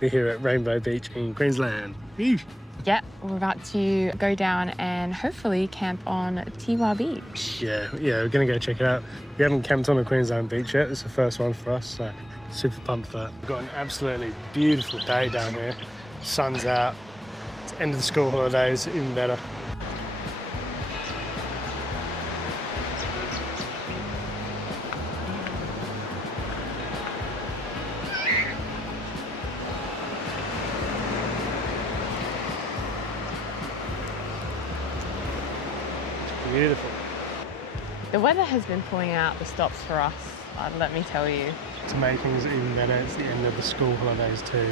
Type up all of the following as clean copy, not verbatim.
We're here at Rainbow Beach in Queensland. Eesh. Yeah, we're about to go down and hopefully camp on Teewah Beach. Yeah, we're gonna go check it out. We haven't camped on a Queensland beach yet. It's the first one for us, so super pumped for that. We've got an absolutely beautiful day down here. Sun's out. It's end of the school holidays, even better. Beautiful. The weather has been pulling out the stops for us, let me tell you. To make things even better, it's the end of the school holidays too,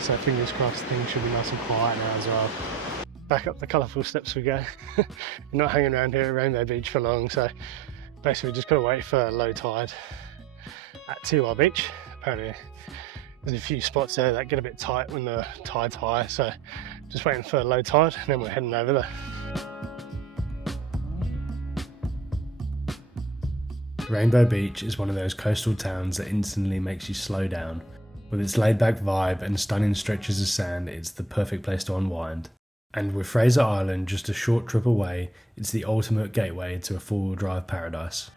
so fingers crossed things should be nice and quiet now as well. Back up the colourful steps we go. We're not hanging around here at Rainbow Beach for long, so basically just gotta wait for low tide at Teewah Beach. Apparently there's a few spots there that get a bit tight when the tide's high, so just waiting for low tide and then we're heading over there. Rainbow Beach is one of those coastal towns that instantly makes you slow down. With its laid-back vibe and stunning stretches of sand, it's the perfect place to unwind. And with Fraser Island just a short trip away, it's the ultimate gateway to a four-wheel drive paradise.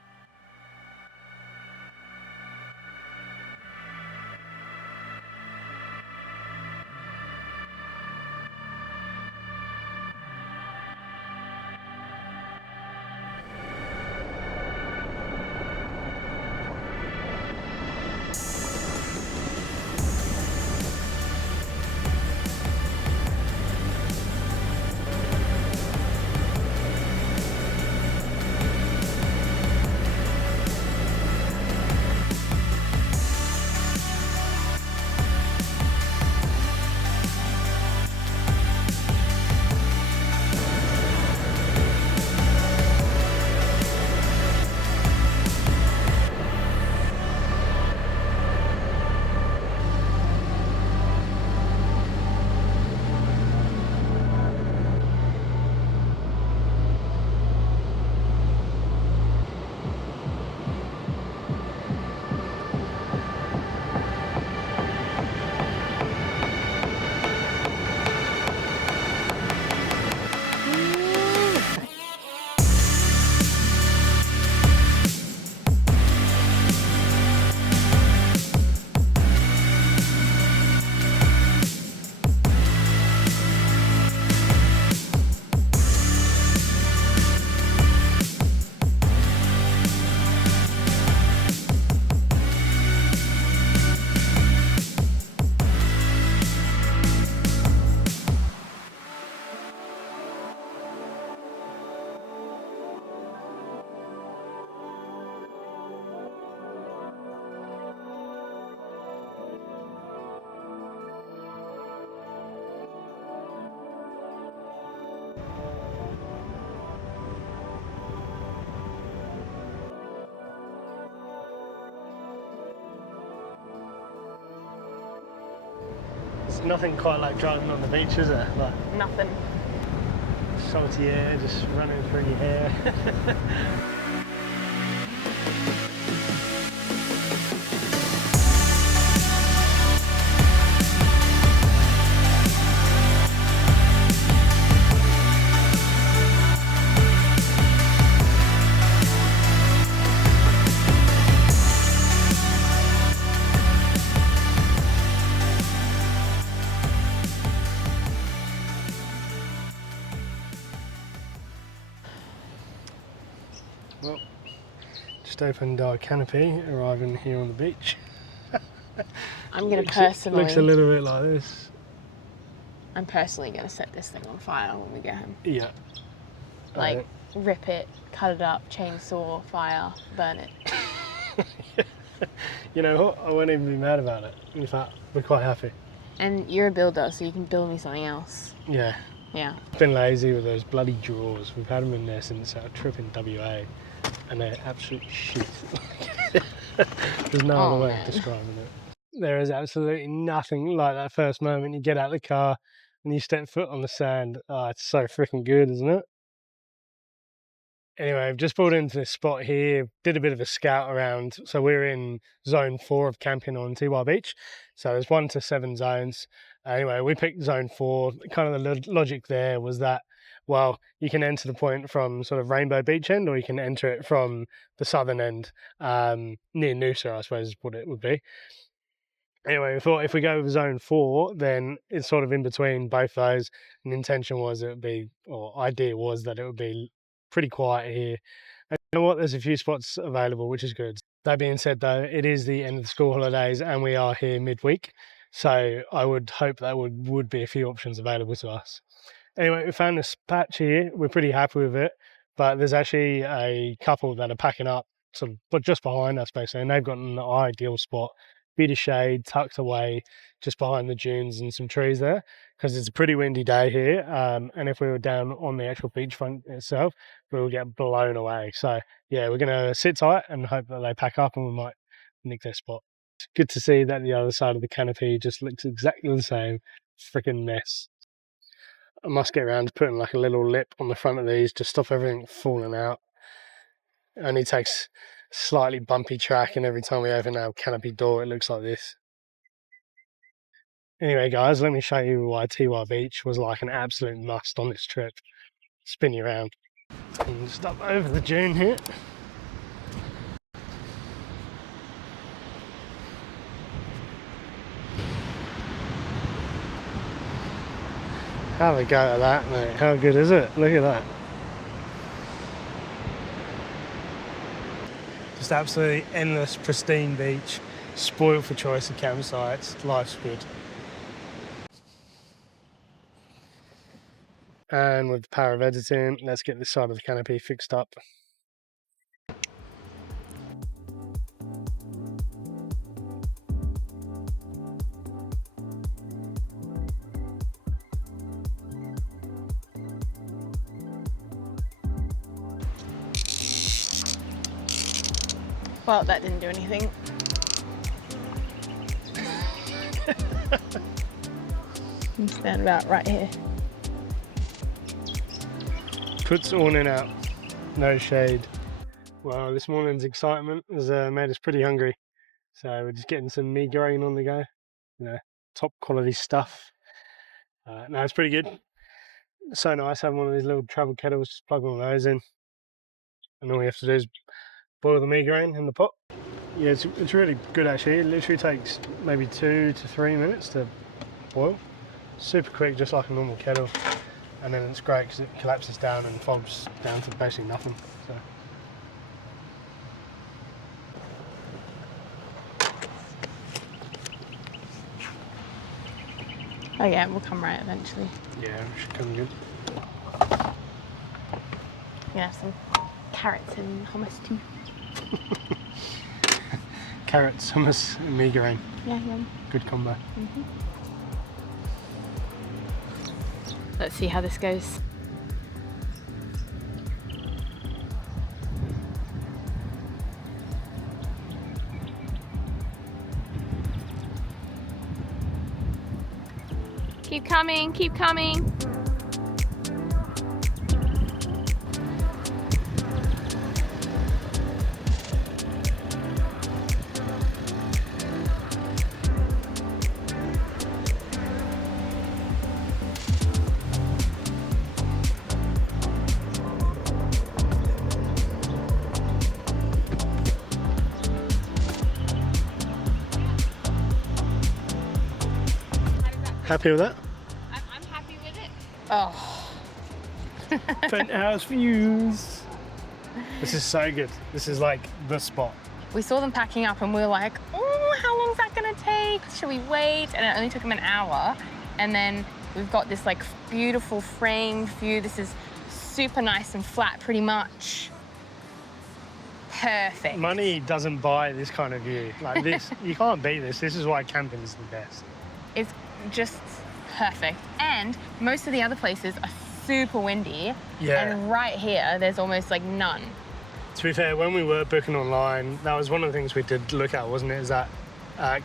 It's nothing quite like driving on the beach, is it? Like Nothing. salty air just running through your hair. Well, just opened our canopy, arriving here on the beach. I'm gonna personally. Looks a little bit like this. I'm personally gonna set this thing on fire when we get home. Yeah. Like rip it, cut it up, chainsaw, fire, burn it. You know what? I won't even be mad about it. In fact, we're quite happy. And you're a builder, so you can build me something else. Yeah. Yeah. Been lazy with those bloody drawers. We've had them in there since our trip in WA, and they're absolute shit. There's no other way of describing it. There is absolutely nothing like that first moment you get out of the car and you step foot on the sand. Oh, it's so freaking good, isn't it? Anyway, I've just pulled into this spot here, did a bit of a scout around. So we're in zone 4 of camping on Teewah Beach. So there's 1 to 7 zones. Anyway, we picked zone 4. Kind of the logic there was that, well, you can enter the point from sort of Rainbow Beach end, or you can enter it from the southern end, near Noosa, I suppose is what it would be. Anyway, we thought if we go with zone 4, then it's sort of in between both those. And the intention was it would be, or idea was that it would be pretty quiet here. And you know what? There's a few spots available, which is good. That being said, though, it is the end of the school holidays and we are here midweek. So I would hope that would be a few options available to us. Anyway, we found this patch here. We're pretty happy with it. But there's actually a couple that are packing up, sort of, but just behind us, basically. And they've got an ideal spot. Bit of shade tucked away just behind the dunes and some trees there, because it's a pretty windy day here, and if we were down on the actual beachfront itself, we will get blown away. So yeah, we're gonna sit tight and hope that they pack up and we might nick their spot. It's good to see that the other side of the canopy just looks exactly the same. Freaking mess. I must get around to putting like a little lip on the front of these to stop everything falling out. It only takes slightly bumpy track, and every time we open our canopy door it looks like this. Anyway guys, let me show you why Teewah Beach was like an absolute must on this trip. Spin you around. And just up over the dune here. Have a go at that, mate. How good is it? Look at that. Just absolutely endless, pristine beach. Spoiled for choice of campsites. Life's good. And with the power of editing, let's get this side of the canopy fixed up. Well, that didn't do anything. I'm stand about right here. Puts awning out, no shade. Well, this morning's excitement has made us pretty hungry. So we're just getting some migraine on the go. You know, top quality stuff. No, it's pretty good. It's so nice having one of these little travel kettles, just plug one of those in. And all we have to do is boil the migraine in the pot. Yeah, it's really good actually. It literally takes maybe 2 to 3 minutes to boil. Super quick, just like a normal kettle. And then it's great because it collapses down and fogs down to basically nothing. So. Oh yeah, we'll come right eventually. Yeah, it should come good. We have some carrots and hummus too. Carrots, hummus, and migraine. Yeah, yum. Good combo. Mm-hmm. Let's see how this goes. Keep coming, keep coming. Happy with that? I'm happy with it. Oh. Penthouse views. This is so good. This is like the spot. We saw them packing up and we were like, oh, how long is that gonna take? Should we wait? And it only took them an hour. And then we've got this like beautiful framed view. This is super nice and flat pretty much. Perfect. Money doesn't buy this kind of view. Like this, you can't beat this. This is why camping is the best. It's just perfect. And most of the other places are super windy. Yeah. And right here, there's almost like none. To be fair, when we were booking online, that was one of the things we did look at, wasn't it? Is that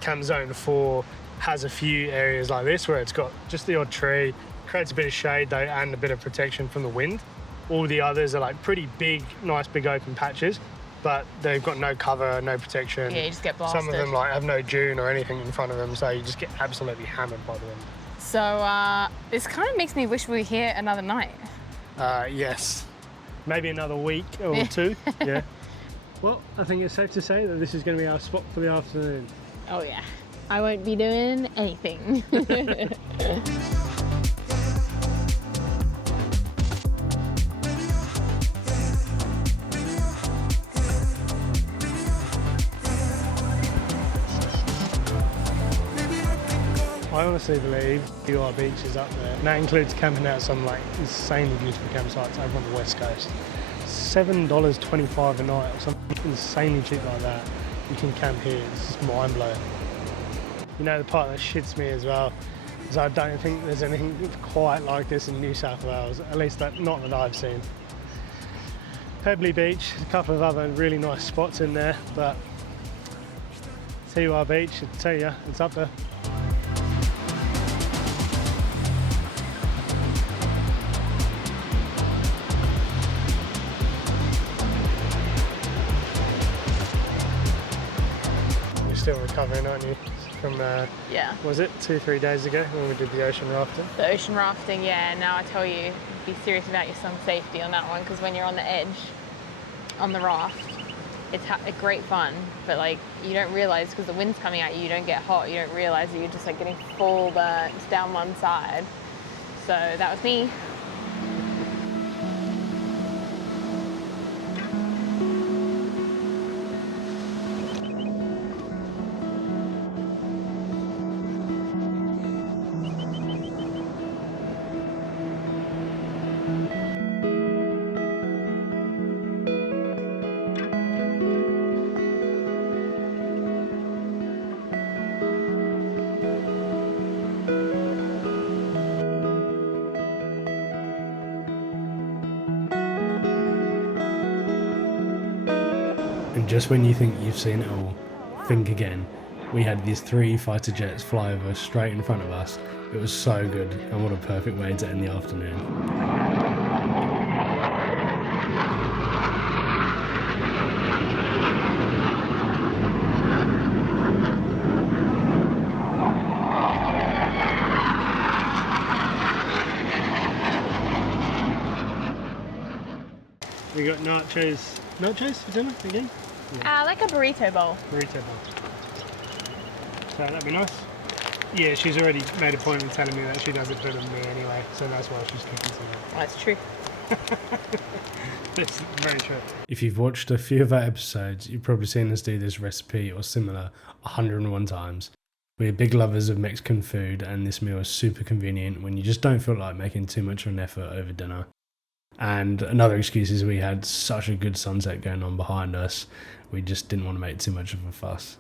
Camp Zone 4 has a few areas like this where it's got just the odd tree, creates a bit of shade though, and a bit of protection from the wind. All the others are like pretty big, nice big open patches, but they've got no cover, no protection. Yeah, you just get blasted. Some of them like have no dune or anything in front of them, so you just get absolutely hammered by the wind. So this kind of makes me wish we were here another night. Yes. Maybe another week or two. Yeah. Well, I think it's safe to say that this is going to be our spot for the afternoon. Oh yeah. I won't be doing anything. I honestly believe Teewah Beach is up there. And that includes camping out some like insanely beautiful campsites over on the west coast. $7.25 a night or something insanely cheap like that. You can camp here, it's just mind blowing. You know, the part that shits me as well is I don't think there's anything quite like this in New South Wales, at least not that I've seen. Pebbly Beach, a couple of other really nice spots in there, but Teewah Beach, I tell you, it's up there. Still recovering, aren't you? From yeah. Was it 2-3 days ago when we did the ocean rafting? The ocean rafting, yeah. Now I tell you, be serious about your son's safety on that one, because when you're on the edge, on the raft, it's great fun, but like you don't realize because the wind's coming at you, you don't get hot. You don't realize that you're just like getting full burnt down one side. So that was me. And just when you think you've seen it all, think again. We had these 3 fighter jets fly over straight in front of us. It was so good, and what a perfect way to end the afternoon. We got nachos for dinner again? Like a burrito bowl. Burrito bowl. So that'd be nice. Yeah, she's already made a point of telling me that she does it better than me anyway, so that's why she's cooking something. Well, that's true. That's very true. If you've watched a few of our episodes, you've probably seen us do this recipe or similar 101 times. We're big lovers of Mexican food, and this meal is super convenient when you just don't feel like making too much of an effort over dinner. And another excuse is we had such a good sunset going on behind us, we just didn't want to make too much of a fuss.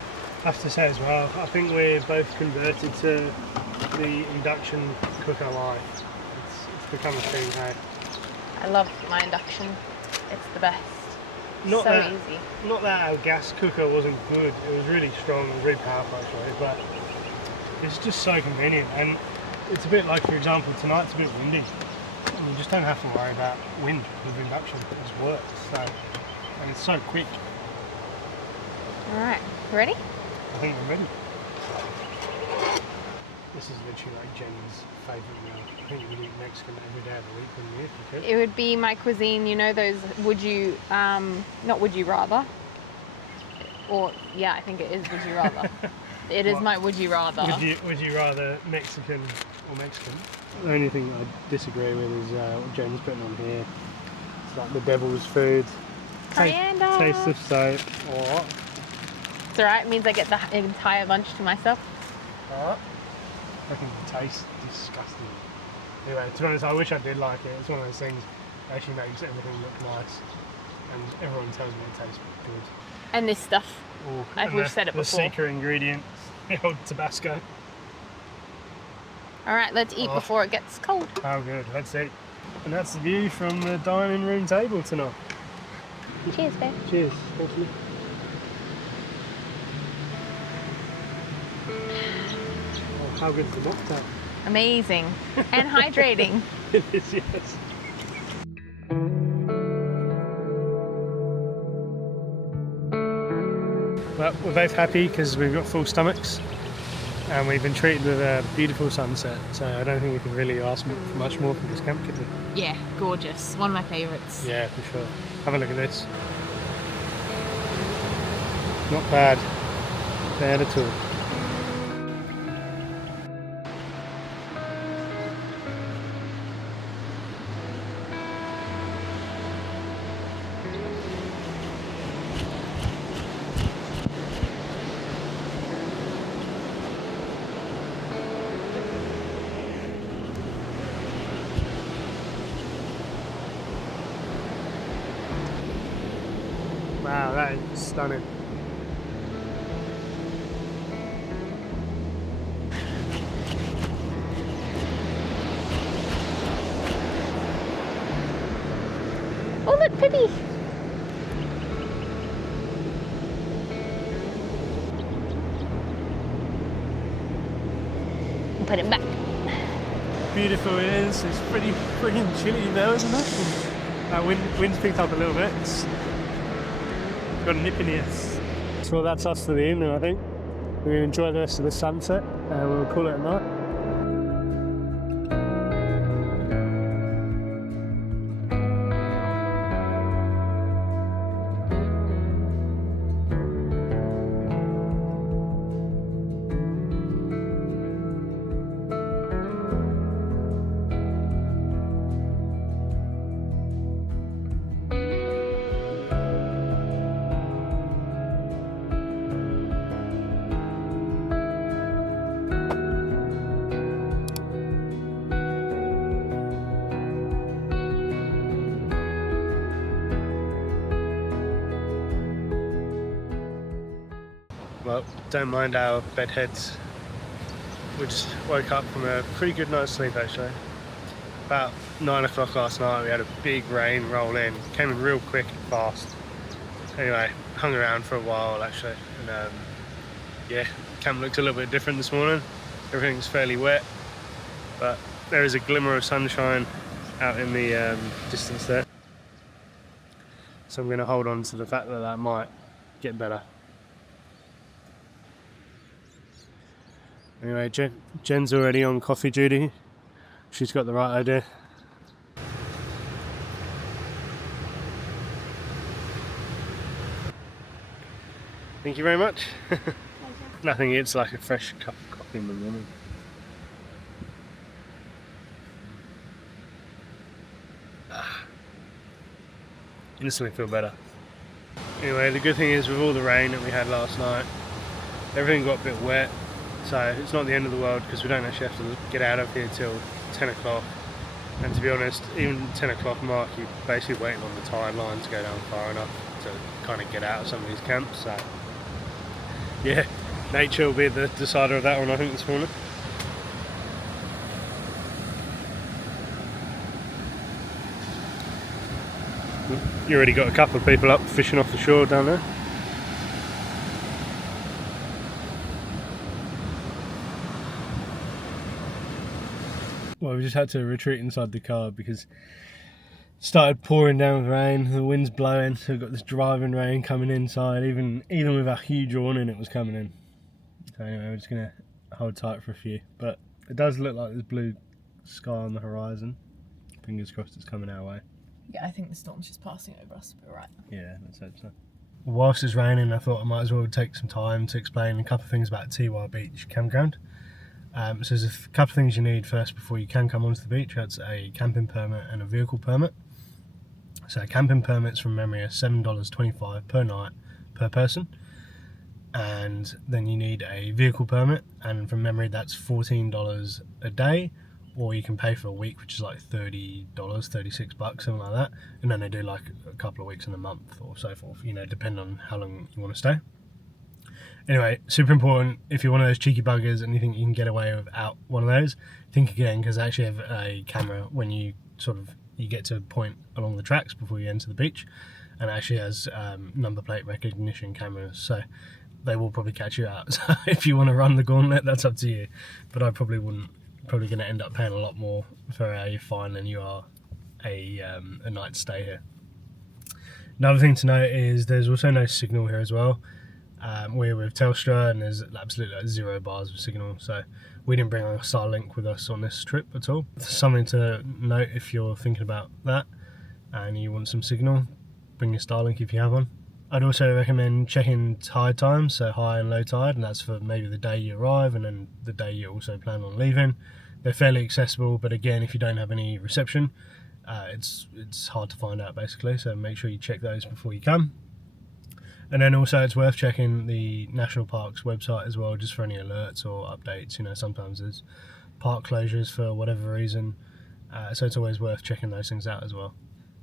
I have to say as well, I think we're both converted to the induction cooker life. It's become a thing, hey? I love my induction. It's the best. Not so that, easy. Not that our gas cooker wasn't good, it was really strong and really powerful actually, but it's just so convenient. And it's a bit like, for example, tonight's a bit windy. You just don't have to worry about wind with induction, it just works. So, and it's so quick. Alright, ready? I think I'm ready. This is literally like Jen's favourite meal. I think you'd eat Mexican every day of the week, wouldn't you, if you could? It would be my cuisine, you know those not would you rather? Or, yeah, I think it is would you rather. It is my would you rather. Would you rather Mexican or Mexican? The only thing I disagree with is what Jen's putting on here. It's like the devil's food. Coriander! Taste of soap. Or It's alright, it means I get the entire bunch to myself. alright. I think it tastes disgusting. Anyway, to be honest, I wish I did like it. It's one of those things that actually makes everything look nice. And everyone tells me it tastes good. And this stuff. Ooh, We've said it the before. The secret ingredient, the old Tabasco. Alright, let's eat before it gets cold. How good, let's eat. And that's the view from the dining room table tonight. Cheers, babe. Cheers, thank you. Oh, how good's the mocktail? Amazing. And hydrating. It is, yes. But we're both happy because we've got full stomachs and we've been treated with a beautiful sunset, so I don't think we can really ask for much more from this camp, could we? Yeah, gorgeous. One of my favourites. Yeah, for sure. Have a look at this. Not bad. Bad at all. Wow, that is stunning. Oh, look, Pippi! Put it back. Beautiful it is. It's pretty friggin' chilly now, isn't it? That wind's picked up a little bit. It's got a nippiness. So that's us for the evening, I think. We enjoy the rest of the sunset and we'll call it a night. Well, don't mind our bed heads. We just woke up from a pretty good night's sleep actually. About 9 o'clock last night we had a big rain roll in. Came in real quick and fast. Anyway, hung around for a while actually. And yeah, camp looks a little bit different this morning. Everything's fairly wet. But there is a glimmer of sunshine out in the distance there. So I'm going to hold on to the fact that that might get better. Anyway, Jen's already on coffee duty. She's got the right idea. Thank you very much. Nothing hits like a fresh cup of coffee in the morning. Instantly feel better. Anyway, the good thing is with all the rain that we had last night, everything got a bit wet. So it's not the end of the world because we don't actually have to get out of here till 10 o'clock. And to be honest, even 10 o'clock mark, you're basically waiting on the tide line to go down far enough to kind of get out of some of these camps. So yeah, nature will be the decider of that one, I think, this morning. You already got a couple of people up fishing off the shore down there. Well, we just had to retreat inside the car because it started pouring down with rain, the wind's blowing, so we've got this driving rain coming inside, even with our huge awning it was coming in. So anyway, we're just going to hold tight for a few, but it does look like there's blue sky on the horizon. Fingers crossed it's coming our way. Yeah, I think the storm's just passing over us, but we're right. Yeah, let's hope so. Whilst it's raining, I thought I might as well take some time to explain a couple of things about Teewah Beach campground. So there's a couple of things you need first before you can come onto the beach. That's a camping permit and a vehicle permit. So camping permits from memory are $7.25 per night per person, and then you need a vehicle permit, and from memory that's $14 a day, or you can pay for a week, which is like $30, $36, something like that, and then they do like a couple of weeks in a month or so forth, you know, depending on how long you want to stay. Anyway, super important, if you're one of those cheeky buggers and you think you can get away without one of those, think again, because I actually have a camera when you get to a point along the tracks before you enter the beach, and it actually has number plate recognition cameras, so they will probably catch you out. So if you want to run the gauntlet, that's up to you, but I probably wouldn't. Probably going to end up paying a lot more for a fine than you are a night's stay here. Another thing to note is there's also no signal here as well. We're with Telstra and there's absolutely like 0 bars of signal, so we didn't bring our Starlink with us on this trip at all. Something to note if you're thinking about that and you want some signal, bring your Starlink if you have one. I'd also recommend checking tide times, so high and low tide, and that's for maybe the day you arrive and then the day you also plan on leaving. They're fairly accessible, but again, if you don't have any reception, it's hard to find out basically, so make sure you check those before you come. And then also it's worth checking the National Parks website as well, just for any alerts or updates. You know, sometimes there's park closures for whatever reason, so it's always worth checking those things out as well.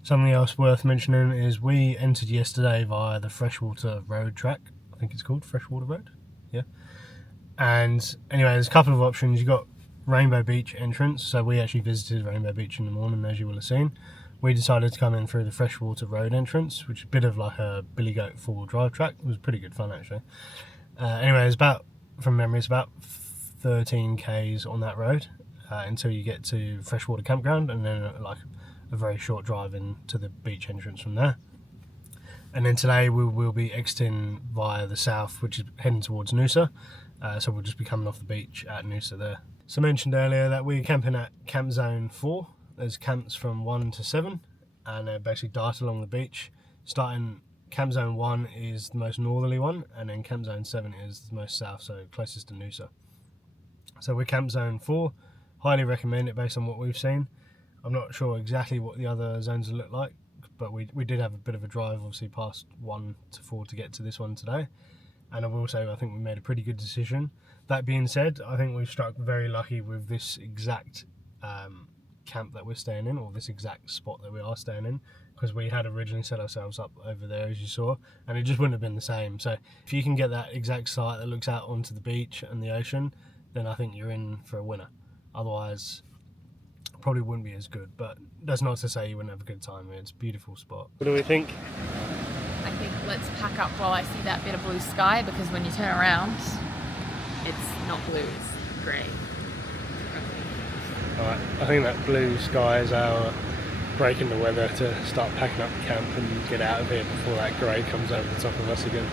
Something else worth mentioning is we entered yesterday via the Freshwater Road track. I think it's called Freshwater Road, yeah. And anyway, there's a couple of options. You've got Rainbow Beach entrance, so we actually visited Rainbow Beach in the morning, as you will have seen. We decided to come in through the Freshwater Road entrance, which is a bit of like a billy goat four-wheel drive track. It was pretty good fun actually. Anyway, it's about, from memory, it's about 13 k's on that road until you get to Freshwater Campground, and then like a very short drive into the beach entrance from there. And then today we will be exiting via the south, which is heading towards Noosa. So we'll just be coming off the beach at Noosa there. So I mentioned earlier that we're camping at Camp Zone 4. There's camps from 1 to 7, and they're basically dart along the beach. Starting Camp Zone 1 is the most northerly one, and then Camp Zone 7 is the most south, so closest to Noosa. So we're Camp Zone 4. Highly recommend it based on what we've seen. I'm not sure exactly what the other zones look like, but we did have a bit of a drive, obviously past 1 to 4 to get to this one today. And I think we made a pretty good decision. That being said, I think we've struck very lucky with this exact camp that we're staying in, or this exact spot that we are staying in, because we had originally set ourselves up over there, as you saw, and it just wouldn't have been the same. So if you can get that exact site that looks out onto the beach and the ocean, then I think you're in for a winner. Otherwise, probably wouldn't be as good, but that's not to say you wouldn't have a good time. It's a beautiful spot. What do we think? I think let's pack up while I see that bit of blue sky, because when you turn around, it's not blue, it's grey. Alright, I think that blue sky is our break in the weather to start packing up the camp and get out of here before that grey comes over the top of us again.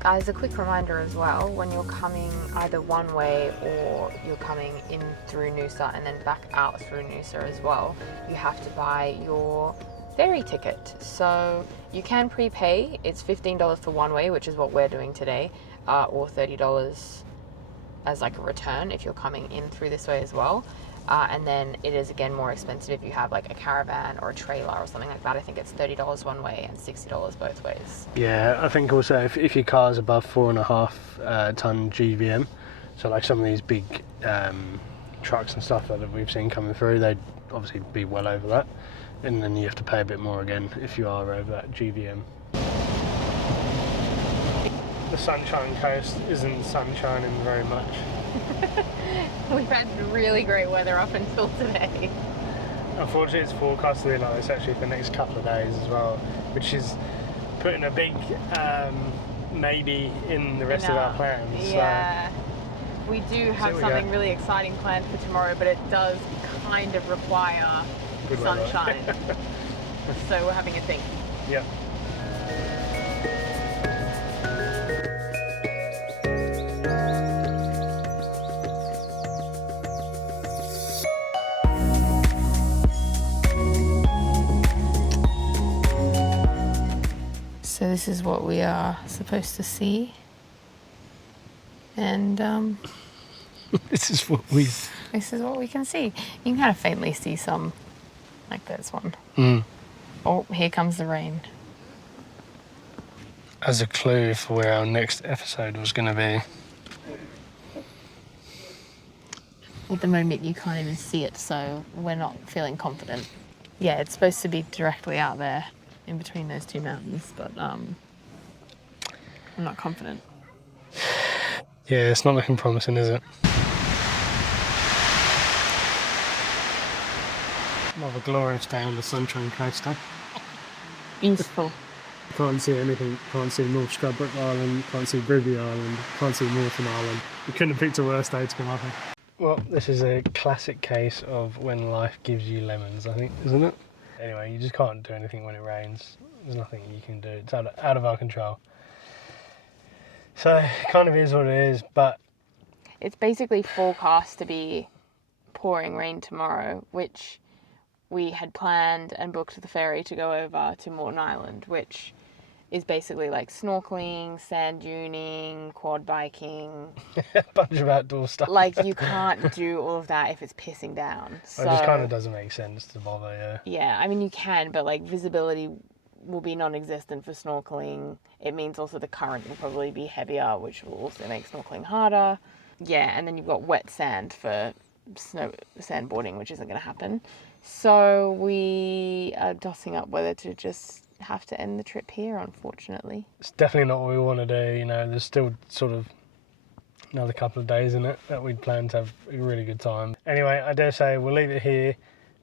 Guys, a quick reminder as well, when you're coming either one way or you're coming in through Noosa and then back out through Noosa as well, you have to buy your ferry ticket. So you can prepay. It's $15 for one way, which is what we're doing today, or $30 as like a return if you're coming in through this way as well. And then it is again more expensive if you have like a caravan or a trailer or something like that. I think it's $30 one way and $60 both ways. Yeah, I think also if your car's above 4.5 ton GVM, so like some of these big trucks and stuff that we've seen coming through, they'd obviously be well over that, and then you have to pay a bit more again if you are over that GVM. The Sunshine Coast isn't sunshining very much. We've had really great weather up until today. Unfortunately, it's forecast to be like this actually for the next couple of days as well, which is putting a big maybe in the rest of our plans. Yeah, so we do have something really exciting planned for tomorrow, but it does kind of require good sunshine. So we're having a think. Yep. So this is what we are supposed to see, and this is what we this is what we can see. You can kind of faintly see some, like this one. Mm. Oh, here comes the rain. As a clue for where our next episode was going to be. At the moment, you can't even see it, so we're not feeling confident. Yeah, it's supposed to be directly out there in between those two mountains, but I'm not confident. Yeah, it's not looking promising, is it? Another glorious day on the Sunshine Coast, eh? Beautiful. Can't see anything. Can't see North Stradbroke Island, can't see Bribby Island, can't see Northern Island. You couldn't have picked a worse day to come up here. Well, this is a classic case of when life gives you lemons, I think, isn't it? Anyway, you just can't do anything when it rains. There's nothing you can do. It's out of our control. So, it kind of is what it is, but... It's basically forecast to be pouring rain tomorrow, which we had planned and booked the ferry to go over to Moreton Island, which is basically like snorkeling, sand duning, quad biking. A bunch of outdoor stuff. Like, you can't do all of that if it's pissing down. So, it just kind of doesn't make sense to bother, yeah. Yeah, I mean, you can, but like visibility will be non-existent for snorkeling. It means also the current will probably be heavier, which will also make snorkeling harder. Yeah, and then you've got wet sand for sandboarding, which isn't going to happen. So we are tossing up whether to just have to end the trip here, unfortunately. It's definitely not what we want to do, you know. There's still sort of another couple of days in it that we'd planned to have a really good time. Anyway, I dare say we'll leave it here,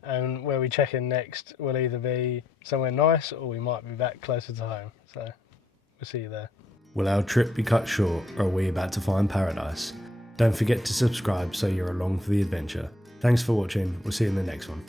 and where we check in next will either be somewhere nice or we might be back closer to home. So we'll see you there. Will our trip be cut short, or are we about to find paradise? Don't forget to subscribe so you're along for the adventure. Thanks for watching. We'll see you in the next one.